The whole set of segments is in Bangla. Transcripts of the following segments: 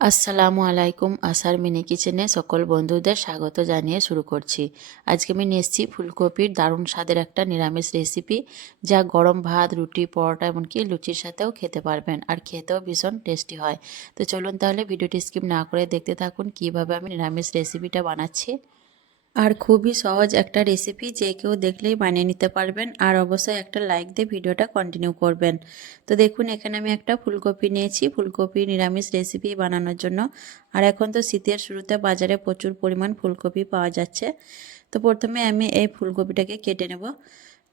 আসসালামু আলাইকুম আসার মিনি কিচেনে সকল বন্ধুদের স্বাগত জানিয়ে শুরু করছি। আজকে আমি নিয়ে এসেছি ফুলকপির দারুণ স্বাদের একটা নিরামিষ রেসিপি যা গরম ভাত, রুটি, পরোটা এমনকি লুচির সাথেও খেতে পারবেন আর খেতেও ভীষণ টেস্টি হয়। তো চলুন তাহলে ভিডিওটি স্কিপ না করে দেখতে থাকুন কীভাবে আমি নিরামিষ রেসিপিটা বানাচ্ছি। আর খুবই সহজ একটা রেসিপি যে কেউ দেখলেই বানিয়ে নিতে পারবেন। আর অবশ্যই একটা লাইক দিয়ে ভিডিওটা কন্টিনিউ করবেন। তো দেখুন, এখানে আমি একটা ফুলকপি নিয়েছি। ফুলকপি নিরামিষ রেসিপি বানানোর জন্য। আর এখন তো শীতের শুরুতে বাজারে প্রচুর পরিমাণ ফুলকপি পাওয়া যাচ্ছে। তো প্রথমে আমি এই ফুলকপিটাকে কেটে নেব।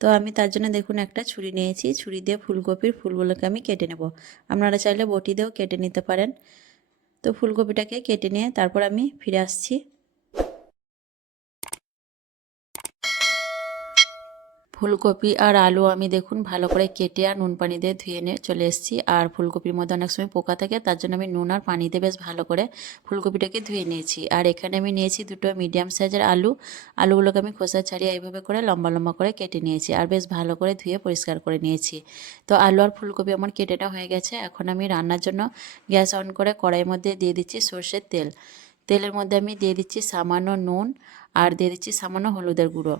তো আমি তার জন্য দেখুন, একটা ছুরি নিয়েছি। ছুরি দিয়ে ফুলকপির ফুলগুলোকে আমি কেটে নেব। আপনারা চাইলে বটি দিয়েও কেটে নিতে পারেন। তো ফুলকপিটাকে কেটে নিয়ে তারপর আমি ফিরে আসছি। ফুলকপি আর আলু আমি দেখুন ভালো করে কেটে আর নুন পানি দিয়ে ধুয়ে নিয়ে চলে এসেছি। আর ফুলকপির মধ্যে অনেক সময় পোকা থাকে, তার জন্য আমি নুন আর পানি দিয়ে বেশ ভালো করে ফুলকপিটাকে ধুয়ে নিয়েছি। আর এখানে আমি নিয়েছি দুটো মিডিয়াম সাইজের আলু। আলুগুলোকে আমি খোসা ছাড়িয়ে এইভাবে করে লম্বা লম্বা করে কেটে নিয়েছি আর বেশ ভালো করে ধুয়ে পরিষ্কার করে নিয়েছি। তো আলু আর ফুলকপি আমার কেটেটা হয়ে গেছে। এখন আমি রান্নার জন্য গ্যাস অন করে কড়াইয়ের মধ্যে দিয়ে দিচ্ছি সর্ষের তেল। তেলের মধ্যে আমি দিয়ে দিচ্ছি সামান্য নুন আর দিয়ে দিচ্ছি সামান্য হলুদের গুঁড়ো।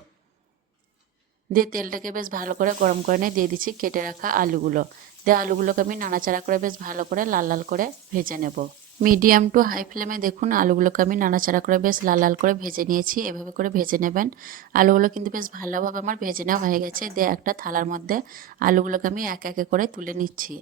দিয়ে তেলটাকে বেশ ভালো করে গরম করে নিয়ে দিয়ে দিচ্ছি কেটে রাখা আলুগুলো। দিয়ে আলুগুলোকে আমি নাড়াচাড়া করে বেশ ভালো করে লাল লাল করে ভেজে নেব। মিডিয়াম টু হাই ফ্লেমে দেখুন আলুগুলোকে আমি নাড়াচাড়া করে বেশ লাল লাল করে ভেজে নিয়েছি, এভাবে করে ভেজে নেবেন। আলুগুলো কিন্তু বেশ ভালোভাবে আমার ভেজে নেওয়া হয়ে গেছে। দিয়ে একটা থালার মধ্যে আলুগুলোকে আমি এক একে করে তুলে নিচ্ছি।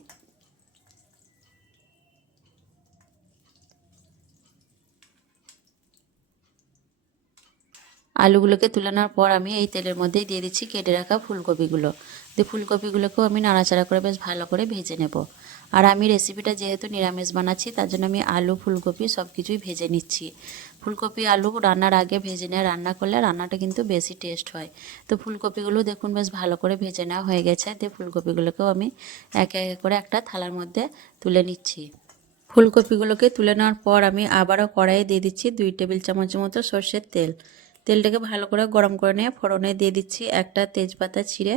আলুগুলোকে তুলে নেওয়ার পর আমি এই তেলের মধ্যেই দিয়ে দিচ্ছি কেটে রাখা ফুলকপিগুলো। দিয়ে ফুলকপিগুলোকেও আমি নাড়াচাড়া করে বেশ ভালো করে ভেজে নেব। আর আমি রেসিপিটা যেহেতু নিরামিষ বানাচ্ছি, তার জন্য আমি আলু, ফুলকপি সব কিছুই ভেজে নিচ্ছি। ফুলকপি, আলু রান্নার আগে ভেজে নেওয়া রান্না করলে রান্নাটা কিন্তু বেশি টেস্ট হয়। তো ফুলকপিগুলো দেখুন বেশ ভালো করে ভেজে নেওয়া হয়ে গেছে। দিয়ে ফুলকপিগুলোকেও আমি একে একে করে একটা থালার মধ্যে তুলে নিচ্ছি। ফুলকপিগুলোকে তুলে নেওয়ার পর আমি আবারও কড়াইয়ে দিয়ে দিচ্ছি দুই টেবিল চামচের মতো সর্ষের তেল। তেলটাকে ভালো করে গরম করে নিয়ে ফোড়নে দিয়ে দিচ্ছি একটা তেজপাতা ছিঁড়ে।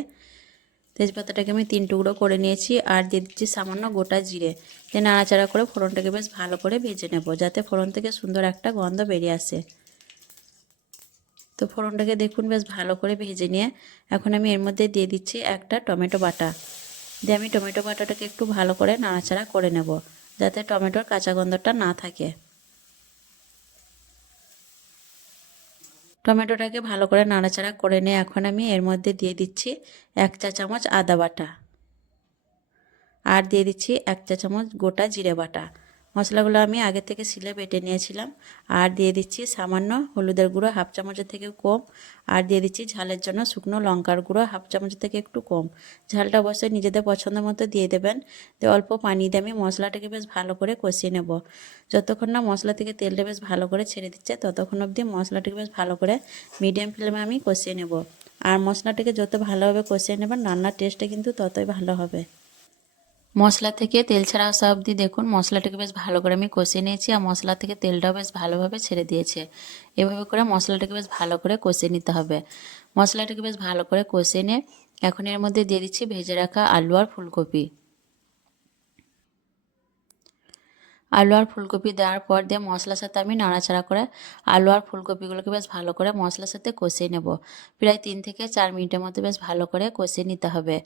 তেজপাতাটাকে আমি তিন টুকরো করে নিয়েছি আর দিয়ে দিচ্ছি সামান্য গোটা জিরে। দিয়ে নাড়াচাড়া করে ফোড়নটাকে বেশ ভালো করে ভেজে নেব যাতে ফোড়ন থেকে সুন্দর একটা গন্ধ বেরিয়ে আসে। তো ফোড়নটাকে দেখুন বেশ ভালো করে ভেজে নিয়ে এখন আমি এর মধ্যে দিয়ে দিচ্ছি একটা টমেটো বাটা। দিয়ে আমি টমেটো বাটাটাকে একটু ভালো করে নাড়াচাড়া করে নেব যাতে টমেটোর কাঁচা গন্ধটা না থাকে। টমেটোটাকে ভালো করে নাড়াচাড়া করে নিয়ে এখন আমি এর মধ্যে দিয়ে দিচ্ছি এক চা চামচ আদা বাটা। আর দিয়ে দিচ্ছি এক চা চামচ গোটা জিরে বাটা। মশলাগুলো আমি আগে থেকে শিলে বেটে নিয়েছিলাম। আর দিয়ে দিচ্ছি সামান্য হলুদের গুঁড়ো হাফ চামচের থেকে কম। আর দিয়ে দিচ্ছি ঝালের জন্য শুকনো লঙ্কার গুঁড়ো হাফ চামচের থেকে একটু কম। ঝালটা অবশ্যই নিজেদের পছন্দ মতো দিয়ে দেবেন। তো অল্প পানি দিয়ে আমি মশলাটাকে বেশ ভালো করে কষিয়ে নেব। যতক্ষণ না মশলা থেকে তেলটা বেশ ভালো করে ছেড়ে দিচ্ছে, ততক্ষণ অবধি মশলাটাকে বেশ ভালো করে মিডিয়াম ফ্লেমে আমি কষিয়ে নেব। আর মশলাটাকে যত ভালোভাবে কষিয়ে নেবেন, রান্নার টেস্টটা কিন্তু ততই ভালো হবে। মশলা থেকে তেল ছাড়া আসা অবধি দেখুন, মশলাটাকে বেশ ভালো করে আমি কষিয়ে নিয়েছি আর মশলা থেকে তেলটাও বেশ ভালোভাবে ছেড়ে দিয়েছে। এভাবে করে মশলাটাকে বেশ ভালো করে কষিয়ে নিতে হবে। মশলাটাকে বেশ ভালো করে কষিয়ে নিয়ে এখন এর মধ্যে দিয়ে দিচ্ছি ভেজে রাখা আলু আর ফুলকপি। আলু আর ফুলকপি দেওয়ার পর দিয়ে মশলার সাথে আমি নাড়াচাড়া করে আলু আর ফুলকপিগুলোকে বেশ ভালো করে মশলার সাথে কষিয়ে নেব। প্রায় তিন থেকে চার মিনিটের মতো বেশ ভালো করে কষিয়ে নিতে হবে।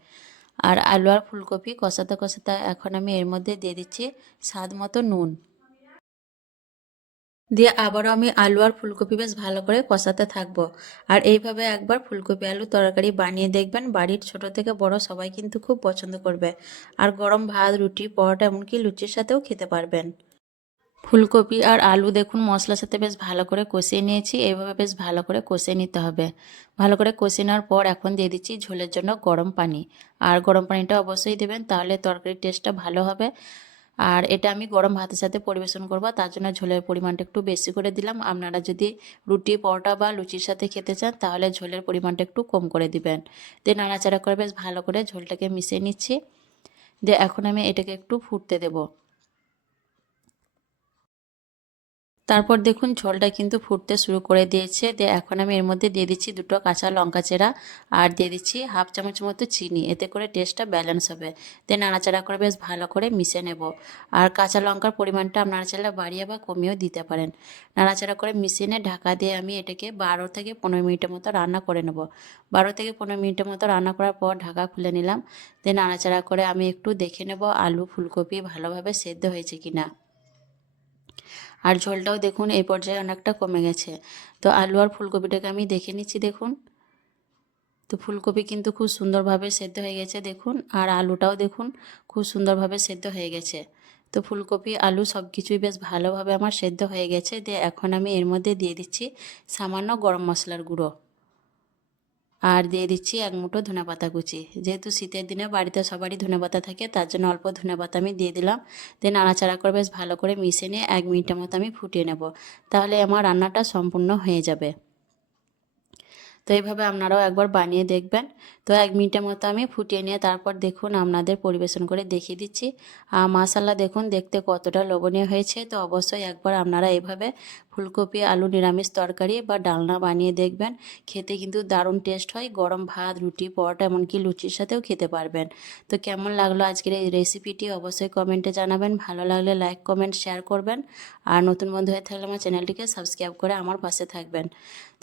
আর আলু আর ফুলকপি কষাতে কষাতে এখন আমি এর মধ্যে দিয়ে দিচ্ছি স্বাদ মতো নুন। দিয়ে আবারও আমি আলু আর ফুলকপি বেশ ভালো করে কষাতে থাকব। আর এইভাবে একবার ফুলকপি আলু তরকারি বানিয়ে দেখবেন বাড়ির ছোট থেকে বড় সবাই কিন্তু খুব পছন্দ করবে। আর গরম ভাত, রুটি, পরোটা এমনকি লুচির সাথেও খেতে পারবেন। ফুলকপি আর আলু দেখুন, মশলার সাথে বেশ ভালো করে কষিয়ে নিয়েছি। এইভাবে বেশ ভালো করে কষিয়ে নিতে হবে। ভালো করে কষিয়ে নেওয়ার পর এখন দিয়ে দিচ্ছি ঝোলের জন্য গরম পানি। আর গরম পানিটা অবশ্যই দেবেন, তাহলে তরকারির টেস্টটা ভালো হবে। আর এটা আমি গরম ভাতের সাথে পরিবেশন করব, তার জন্য ঝোলের পরিমাণটা একটু বেশি করে দিলাম। আপনারা যদি রুটি, পরোটা বা লুচির সাথে খেতে চান, তাহলে ঝোলের পরিমাণটা একটু কম করে দিবেন। দিয়ে নাড়াচাড়া করে বেশ ভালো করে ঝোলটাকে মিশিয়ে নিচ্ছি। দিয়ে এখন আমি এটাকে একটু ফুটতে দেবো। তারপর দেখুন ঝোলটা কিন্তু ফুটতে শুরু করে দিয়েছে। দিয়ে এখন আমি এর মধ্যে দিয়ে দিচ্ছি দুটো কাঁচা লঙ্কা চেরা আর দিয়ে দিচ্ছি হাফ চামচ মতো চিনি। এতে করে টেস্টটা ব্যালেন্স হবে। দিয়ে নাড়াচাড়া করে বেশ ভালো করে মিশে নেব। আর কাঁচা লঙ্কার পরিমাণটা আপনারা চাইলে বাড়িয়ে বা কমিয়েও দিতে পারেন। নাড়াচাড়া করে মিশিয়ে নিয়ে ঢাকা দিয়ে আমি এটাকে বারো থেকে পনেরো মিনিটের মতো রান্না করে নেব। বারো থেকে পনেরো মিনিটের মতো রান্না করার পর ঢাকা খুলে নিলাম। দিয়ে নাড়াচাড়া করে আমি একটু দেখে নেব আলু ফুলকপি ভালোভাবে সেদ্ধ হয়েছে কিনা। আর ঝোলটাও দেখুন, এই পর্যায়ে অনেকটা কমে গেছে। তো আলু আর ফুলকপিটাকে আমি দেখে নিচ্ছি, দেখুন। তো ফুলকপি কিন্তু খুব সুন্দরভাবে সেদ্ধ হয়ে গেছে, দেখুন। আর আলুটাও দেখুন, খুব সুন্দরভাবে সেদ্ধ হয়ে গেছে। তো ফুলকপি, আলু সব কিছুই বেশ ভালোভাবে আমার সেদ্ধ হয়ে গেছে। দিয়ে এখন আমি এর মধ্যে দিয়ে দিচ্ছি সামান্য গরম মশলার গুঁড়ো। আর দিয়ে দিচ্ছি এক মুঠো ধনে পাতা কুচি। যেহেতু শীতের দিনে বাড়িতে সবারই ধনে পাতা থাকে, তার জন্য অল্প ধনে পাতা আমি দিয়ে দিলাম। দিয়ে নাড়াচাড়া করে বেশ ভালো করে মিশে নিয়ে এক মিনিটের মতো আমি ফুটিয়ে নেব। তাহলে আমার রান্নাটা সম্পূর্ণ হয়ে যাবে। তো এইভাবে আপনারাও একবার বানিয়ে দেখবেন। তো এক মিনিটের মতো আমি ফুটিয়ে নিয়ে তারপর দেখুন আপনাদের পরিবেশন করে দেখিয়ে দিচ্ছি। আর মাসাল্লা দেখুন, দেখতে কতটা লোভনীয় হয়েছে। তো অবশ্যই একবার আপনারা এইভাবে ফুলকপি, আলু, নিরামিষ তরকারি বা ডালনা বানিয়ে দেখবেন। খেতে কিন্তু দারুণ টেস্ট হয়। গরম ভাত, রুটি, পরোটা এমনকি লুচির সাথেও খেতে পারবেন। তো কেমন লাগল আজকের এই রেসিপিটি অবশ্যই কমেন্টে জানাবেন। ভালো লাগলে লাইক কমেন্ট শেয়ার করবেন। আর নতুন বন্ধু হয়ে থাকলে আমার চ্যানেলটিকে সাবস্ক্রাইব করে আমার পাশে থাকবেন।